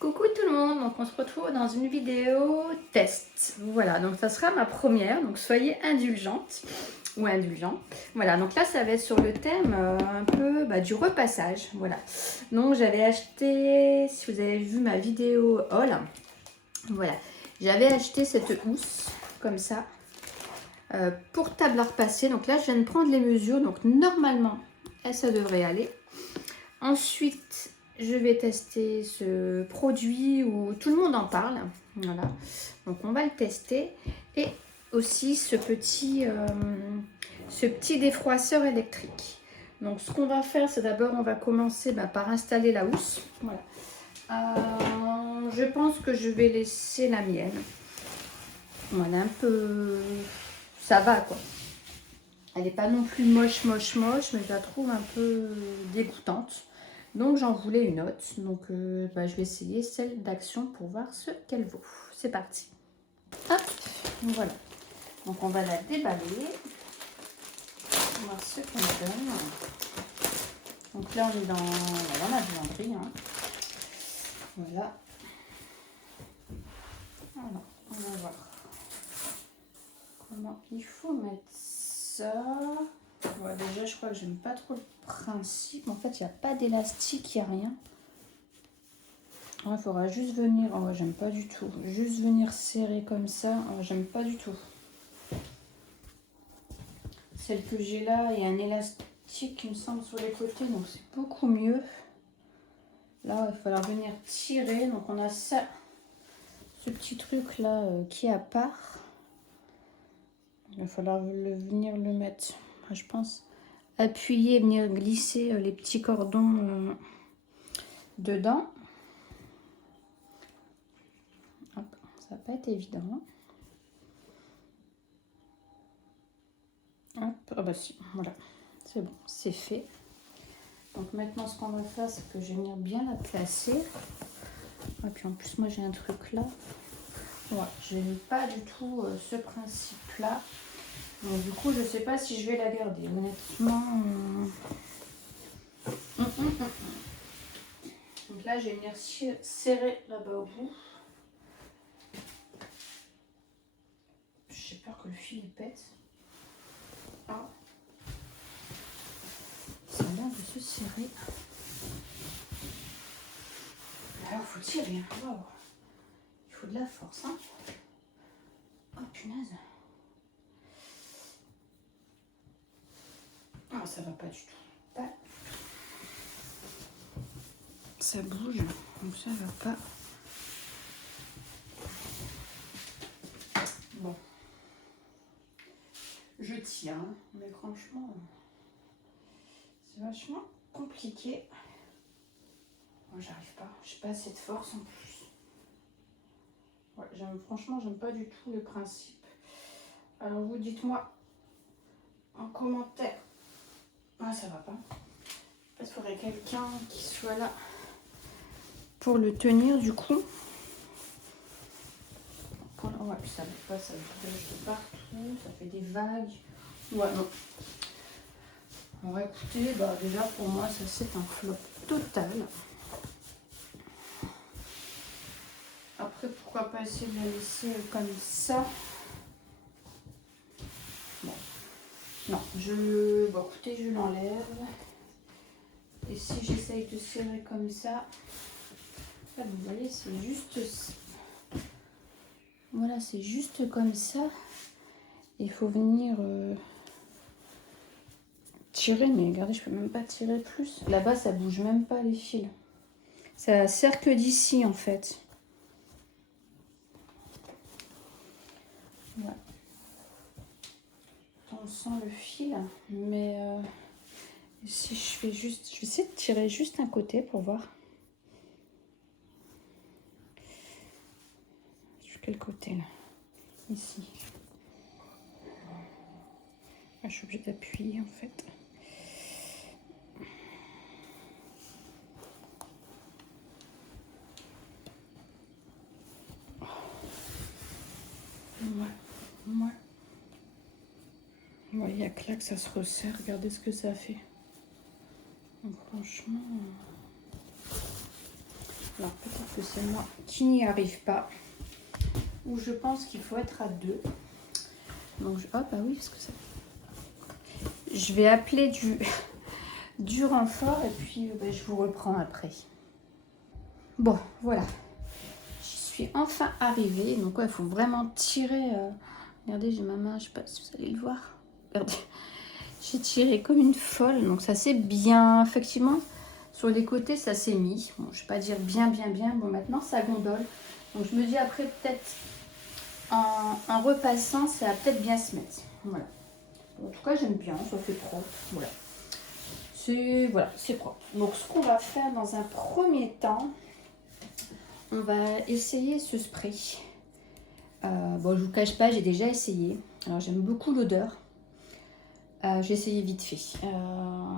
Coucou tout le monde, donc on se retrouve dans une vidéo test. Voilà, donc ça sera ma première, donc soyez indulgentes ou indulgents. Voilà, donc là ça va être sur le thème un peu du repassage. Voilà, donc j'avais acheté, si vous avez vu ma vidéo haul, voilà, j'avais acheté cette housse comme ça pour table à repasser. Donc là je viens de prendre les mesures, donc normalement ça devrait aller. Ensuite, je vais tester ce produit où tout le monde en parle. Voilà. Donc, on va le tester. Et aussi ce petit défroisseur électrique. Donc, ce qu'on va faire, c'est d'abord, on va commencer par installer la housse. Voilà. Je pense que je vais laisser la mienne. Voilà, un peu... Ça va, quoi. Elle n'est pas non plus moche, mais je la trouve un peu dégoûtante. Donc j'en voulais une autre. Donc je vais essayer celle d'Action pour voir ce qu'elle vaut. C'est parti. Hop, voilà. Donc on va la déballer. On va voir ce qu'elle donne. Donc là on est dans la buanderie. Hein. Voilà. Alors, on va voir comment il faut mettre ça. Bon, déjà, je crois que j'aime pas trop le principe. En fait, il n'y a pas d'élastique, il n'y a rien. Il faudra juste venir. Oh, j'aime pas du tout. Juste venir serrer comme ça. Oh, j'aime pas du tout. Celle que j'ai là, il y a un élastique, il me semble, sur les côtés. Donc, c'est beaucoup mieux. Là, il va falloir venir tirer. Donc, on a ça. Ce petit truc là qui est à part. Il va falloir venir le mettre. Je pense. Appuyer et venir glisser les petits cordons dedans. Hop, ça va pas être évident. Hop, ah bah si, voilà, c'est bon, c'est fait. Donc maintenant ce qu'on va faire, c'est que je vais venir bien la placer. Et puis en plus moi j'ai un truc là. Ouais, je n'aime pas du tout ce principe là. Donc du coup je sais pas si je vais la garder. Honnêtement. Donc là je vais venir serrer là-bas au bout. J'ai peur que le fil il pète. Ah. Ça a l'air de se serrer. Alors il faut tirer. Wow. Il faut de la force. Hein. Oh punaise. Ah, ça va pas du tout. Pas. Ça bouge, donc ça va pas. Bon. Je tiens, mais franchement, c'est vachement compliqué. Moi, j'arrive pas. J'ai pas assez de force en plus. Ouais, franchement, j'aime pas du tout le principe. Alors, vous dites-moi en commentaire. Ah, ça va pas. Parce qu'il faudrait quelqu'un qui soit là pour le tenir du coup. Ouais, puis ça ne pas, ça bouge de partout, ça fait des vagues. Ouais, non. Alors écoutez, déjà pour moi, ça c'est un flop total. Après, pourquoi pas essayer de la laisser comme ça. Bon. Non, écoutez, je l'enlève. Et si j'essaye de serrer comme ça, en fait, vous voyez, c'est juste... Voilà, c'est juste comme ça. Il faut venir tirer, mais regardez, je peux même pas tirer plus. Là-bas, ça bouge même pas les fils. Ça sert que d'ici, en fait. Voilà. On sent le fil, mais si je fais juste... Je vais essayer de tirer juste un côté pour voir. Sur quel côté, là? Ici. Ah, je suis obligée d'appuyer, en fait. Ouais. Il n'y a que là que ça se resserre. Regardez ce que ça fait. Donc, franchement... Alors, peut-être que c'est moi qui n'y arrive pas. Ou je pense qu'il faut être à 2. Donc, oh bah oui, parce que ça... Je vais appeler du renfort et puis bah, je vous reprends après. Bon, voilà. J'y suis enfin arrivée. Donc, il faut vraiment tirer. Regardez, j'ai ma main, je sais pas si vous allez le voir. Regardez. J'ai tiré comme une folle. Donc, ça c'est bien. Effectivement, sur les côtés, ça s'est mis. Bon, je vais pas dire bien. Bon, maintenant, ça gondole. Donc, je me dis après, peut-être en repassant, ça va peut-être bien se mettre. Voilà. En tout cas, j'aime bien. Ça fait propre. Voilà. C'est propre. Donc, ce qu'on va faire dans un premier temps, on va essayer ce spray. Bon, je vous cache pas, j'ai déjà essayé. Alors, j'aime beaucoup l'odeur. J'ai essayé vite fait.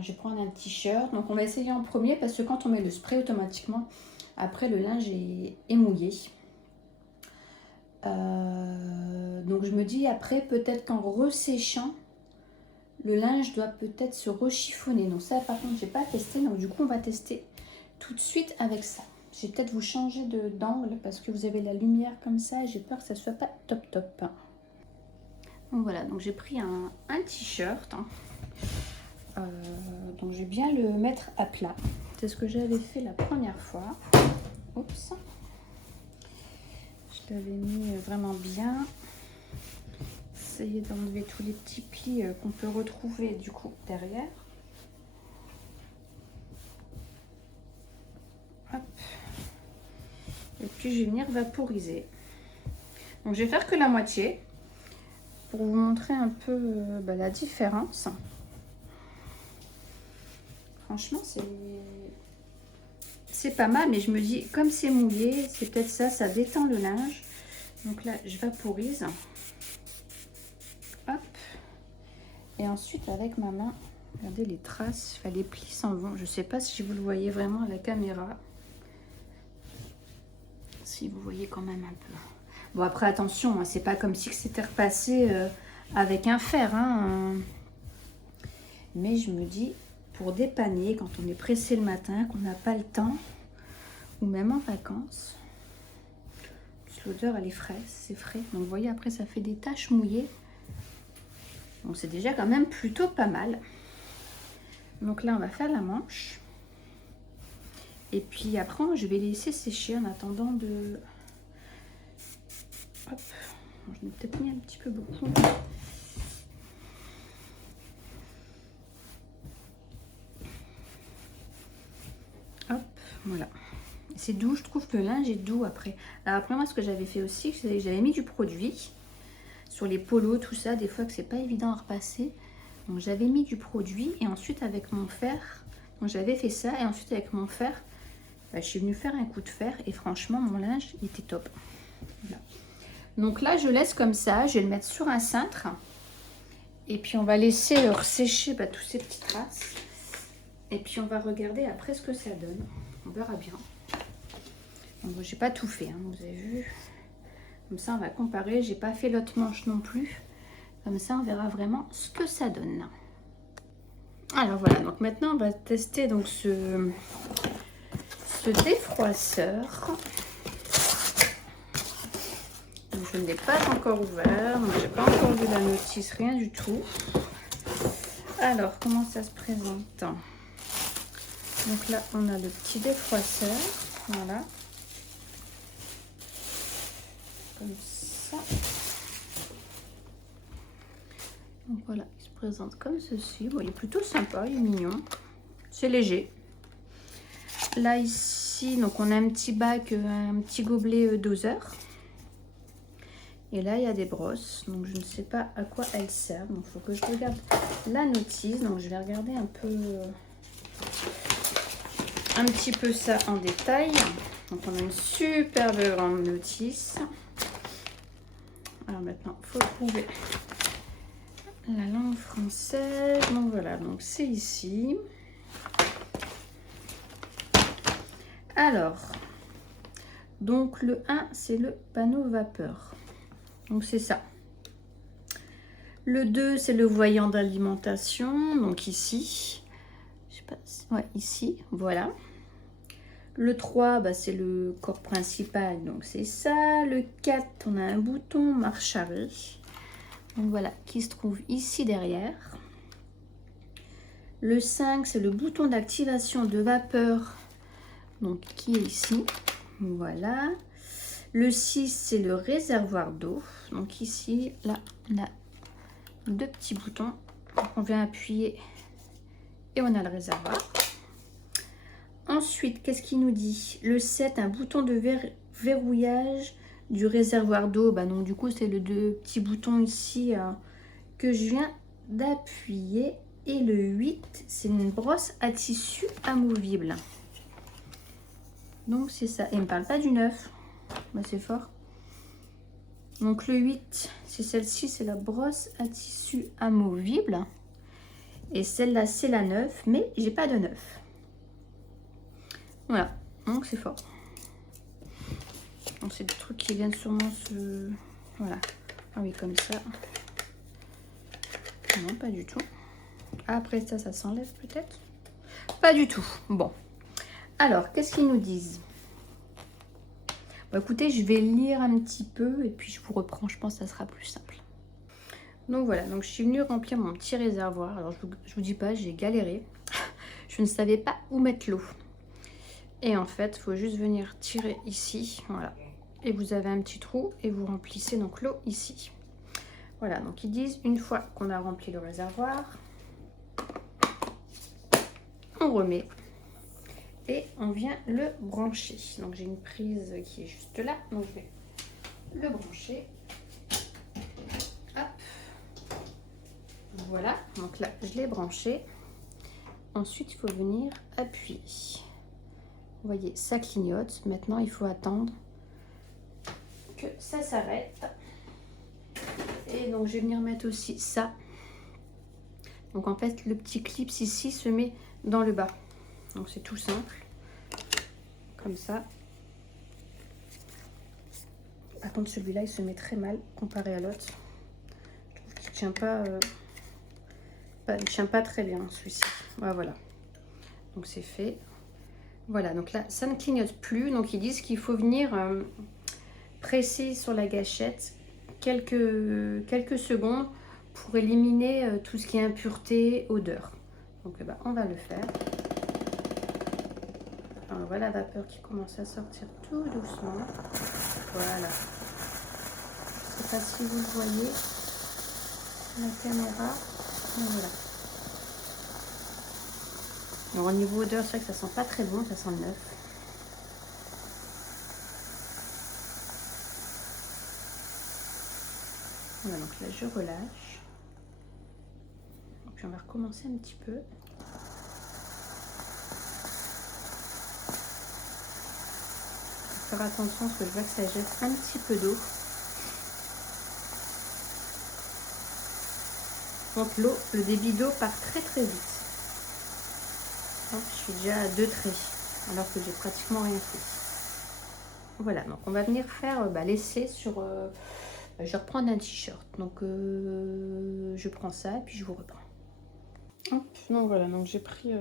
Je vais prendre un t-shirt. Donc, on va essayer en premier parce que quand on met le spray, automatiquement, après, le linge est mouillé. Donc, je me dis après, peut-être qu'en resséchant, le linge doit peut-être se rechiffonner. Donc, ça, par contre, j'ai pas testé. Donc, du coup, on va tester tout de suite avec ça. Je vais peut-être vous changer d'angle parce que vous avez la lumière comme ça. J'ai peur que ça soit pas top. Donc voilà, donc j'ai pris un t-shirt. Donc je vais bien le mettre à plat. C'est ce que j'avais fait la première fois. Oups. Je l'avais mis vraiment bien. Essayer d'enlever tous les petits plis qu'on peut retrouver du coup derrière. Hop. Et puis je vais venir vaporiser. Donc je vais faire que la moitié pour vous montrer un peu la différence. Franchement, c'est pas mal, mais je me dis, comme c'est mouillé, c'est peut-être ça, ça détend le linge. Donc là, je vaporise. Hop. Et ensuite, avec ma main, regardez les traces, les plis s'en vont. Je sais pas si vous le voyez vraiment à la caméra. Si vous voyez quand même un peu. Bon, après, attention, hein, c'est pas comme si c'était repassé avec un fer. Hein. Mais je me dis, pour dépanner, quand on est pressé le matin, qu'on n'a pas le temps, ou même en vacances, l'odeur, elle est fraîche, c'est frais. Donc, vous voyez, après, ça fait des taches mouillées. Donc, c'est déjà quand même plutôt pas mal. Donc là, on va faire la manche. Et puis après, je vais laisser sécher en attendant de... Hop, je l'ai peut-être mis un petit peu beaucoup. Hop, voilà. C'est doux, je trouve que le linge est doux après. Alors après, moi, ce que j'avais fait aussi, j'avais mis du produit sur les polos, tout ça, des fois que c'est pas évident à repasser. Donc j'avais mis du produit et ensuite avec mon fer, donc j'avais fait ça et ensuite avec mon fer, je suis venue faire un coup de fer et franchement mon linge il était top. Voilà. Donc là je laisse comme ça, je vais le mettre sur un cintre et puis on va laisser sécher tous ces petites traces et puis on va regarder après ce que ça donne. On verra bien. Donc j'ai pas tout fait, hein, vous avez vu. Comme ça on va comparer, j'ai pas fait l'autre manche non plus. Comme ça, on verra vraiment ce que ça donne. Alors voilà, donc maintenant, on va tester donc ce défroisseur. Donc, je ne l'ai pas encore ouvert, donc j'ai pas encore vu la notice, rien du tout. Alors, comment ça se présente? Donc là, on a le petit défroisseur, voilà. Comme ça. Donc voilà, il se présente comme ceci. Bon, il est plutôt sympa, il est mignon. C'est léger. Là, ici, donc on a un petit bac, un petit gobelet doseur. Et là, il y a des brosses. Donc, je ne sais pas à quoi elles servent. Donc, il faut que je regarde la notice. Donc, je vais regarder un petit peu ça en détail. Donc, on a une superbe grande notice. Alors, maintenant, il faut trouver la langue française. Donc voilà, donc c'est ici. Alors, donc le 1, c'est le panneau vapeur. Donc c'est ça. Le 2, c'est le voyant d'alimentation. Donc ici, je sais pas, ouais, ici, voilà. Le 3, bah, c'est le corps principal, donc c'est ça. Le 4, on a un bouton marche arrêt. Donc voilà, qui se trouve ici derrière. Le 5, c'est le bouton d'activation de vapeur, donc qui est ici. Voilà. Le 6, c'est le réservoir d'eau. Donc ici, là, on a deux petits boutons. Donc on vient appuyer et on a le réservoir. Ensuite, qu'est-ce qu'il nous dit? Le 7, un bouton de verrouillage du réservoir d'eau. Bah, donc du coup, c'est le deux petits boutons ici que je viens d'appuyer. Et le 8, c'est une brosse à tissu amovible. Donc c'est ça. Et il ne me parle pas du 9. Bah, c'est fort. Donc le 8, c'est celle-ci, c'est la brosse à tissu amovible. Et celle-là, c'est la 9, mais j'ai pas de 9. Voilà, donc c'est fort. Donc c'est des trucs qui viennent sûrement se... Voilà. Ah oui, comme ça. Non, pas du tout. Après ça, ça s'enlève peut-être? Pas du tout. Bon. Alors, qu'est-ce qu'ils nous disent? Bon, écoutez, je vais lire un petit peu et puis je vous reprends. Je pense que ça sera plus simple. Donc voilà, donc je suis venue remplir mon petit réservoir. Alors, je vous dis pas, j'ai galéré. Je ne savais pas où mettre l'eau. Et en fait, il faut juste venir tirer ici. Voilà. Et vous avez un petit trou et vous remplissez donc l'eau ici. Voilà, donc ils disent une fois qu'on a rempli le réservoir, on remet et on vient le brancher. Donc j'ai une prise qui est juste là, donc je vais le brancher. Hop. Voilà, donc là je l'ai branché. Ensuite il faut venir appuyer. Vous voyez, ça clignote. Maintenant il faut attendre que ça s'arrête. Et donc je vais venir mettre aussi ça. Donc en fait le petit clip ici se met dans le bas. Donc c'est tout simple. Comme ça. Par contre celui-là il se met très mal comparé à l'autre. Je trouve qu'il tient pas, il tient pas très bien celui-ci. Voilà. Donc c'est fait. Voilà, donc là ça ne clignote plus. Donc ils disent qu'il faut venir presser sur la gâchette quelques secondes pour éliminer tout ce qui est impureté, odeur. Donc on va le faire. Alors, on voit la vapeur qui commence à sortir tout doucement. Voilà. Je ne sais pas si vous le voyez, la caméra. Voilà. Alors, au niveau odeur, c'est vrai que ça sent pas très bon, ça sent le neuf. Voilà, donc là je relâche. Et puis on va recommencer un petit peu. Faire attention parce que je vois que ça jette un petit peu d'eau. Donc l'eau, le débit d'eau part très vite. Hop, je suis déjà à 2 traits alors que j'ai pratiquement rien fait. Voilà, donc on va venir faire l'essai sur... je vais reprendre un t-shirt. Donc je prends ça et puis je vous reprends. Hop, donc voilà, donc j'ai pris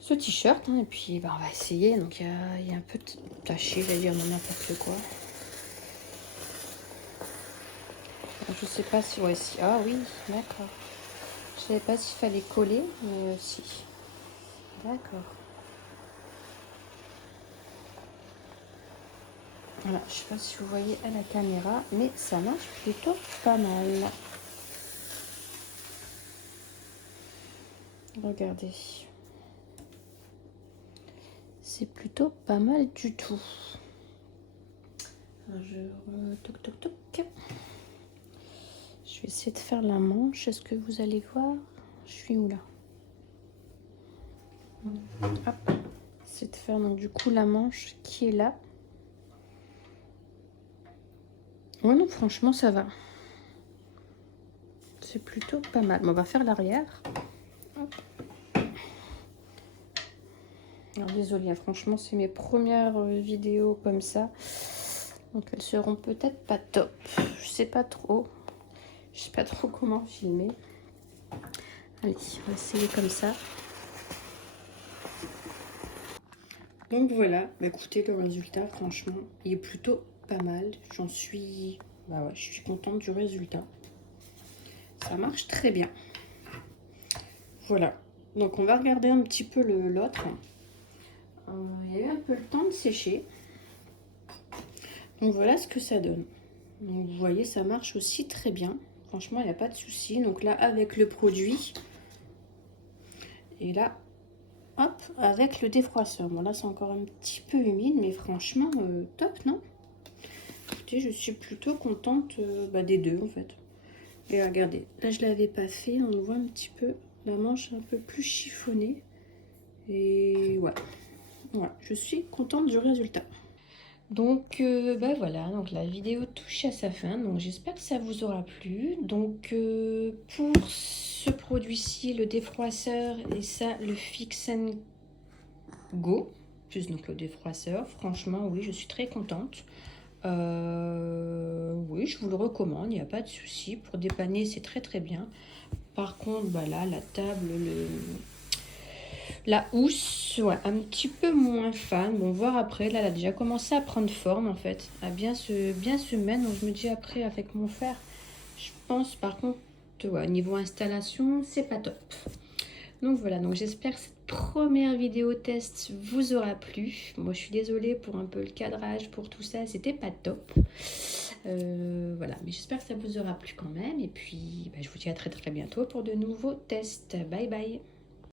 ce t-shirt et puis on va essayer. Donc il y a un peu taché, je vais dire n'importe quoi. Je sais pas si... Ouais, si. Ah oui, d'accord. Je savais pas s'il fallait coller, mais si. D'accord. Voilà, je sais pas si vous voyez à la caméra, mais ça marche plutôt pas mal. Regardez. C'est plutôt pas mal du tout. Alors toc toc toc. Je vais essayer de faire la manche. Est-ce que vous allez voir? Je suis où là? Hop. C'est de faire donc du coup la manche qui est là. Ouais, non, franchement ça va. C'est plutôt pas mal. Bon, on va faire l'arrière. Alors désolée, hein, franchement c'est mes premières vidéos comme ça. Donc elles seront peut-être pas top. Je sais pas trop. Je sais pas trop comment filmer. Allez, on va essayer comme ça. Donc voilà, bah, écoutez, le résultat, franchement, il est plutôt pas mal. J'en suis... Bah ouais, je suis contente du résultat. Ça marche très bien. Voilà. Donc on va regarder un petit peu l'autre. Il y a eu un peu le temps de sécher. Donc voilà ce que ça donne. Donc vous voyez, ça marche aussi très bien. Franchement, il n'y a pas de souci. Donc là, avec le produit. Et là, hop, avec le défroisseur. Bon, là, c'est encore un petit peu humide, mais franchement, top, non? Écoutez, je suis plutôt contente des deux, en fait. Et regardez, là, je ne l'avais pas fait. On voit un petit peu la manche un peu plus chiffonnée. Et ouais, je suis contente du résultat. Donc voilà, donc la vidéo touche à sa fin, donc j'espère que ça vous aura plu. Donc pour ce produit-ci, le défroisseur et ça, le Fix and Go, plus donc le défroisseur, franchement oui, je suis très contente. Oui, je vous le recommande, il n'y a pas de souci, pour dépanner c'est très très bien. Par contre, bah là, la table, la housse, ouais, un petit peu moins fan. Bon, voir après, là, elle a déjà commencé à prendre forme, en fait. À bien se mettre. Donc, je me dis après, avec mon fer, je pense, par contre, ouais, niveau installation, c'est pas top. Donc, voilà. Donc, j'espère que cette première vidéo test vous aura plu. Moi, je suis désolée pour un peu le cadrage, pour tout ça. C'était pas top. Voilà. Mais j'espère que ça vous aura plu quand même. Et puis, bah, je vous dis à très, très bientôt pour de nouveaux tests. Bye, bye.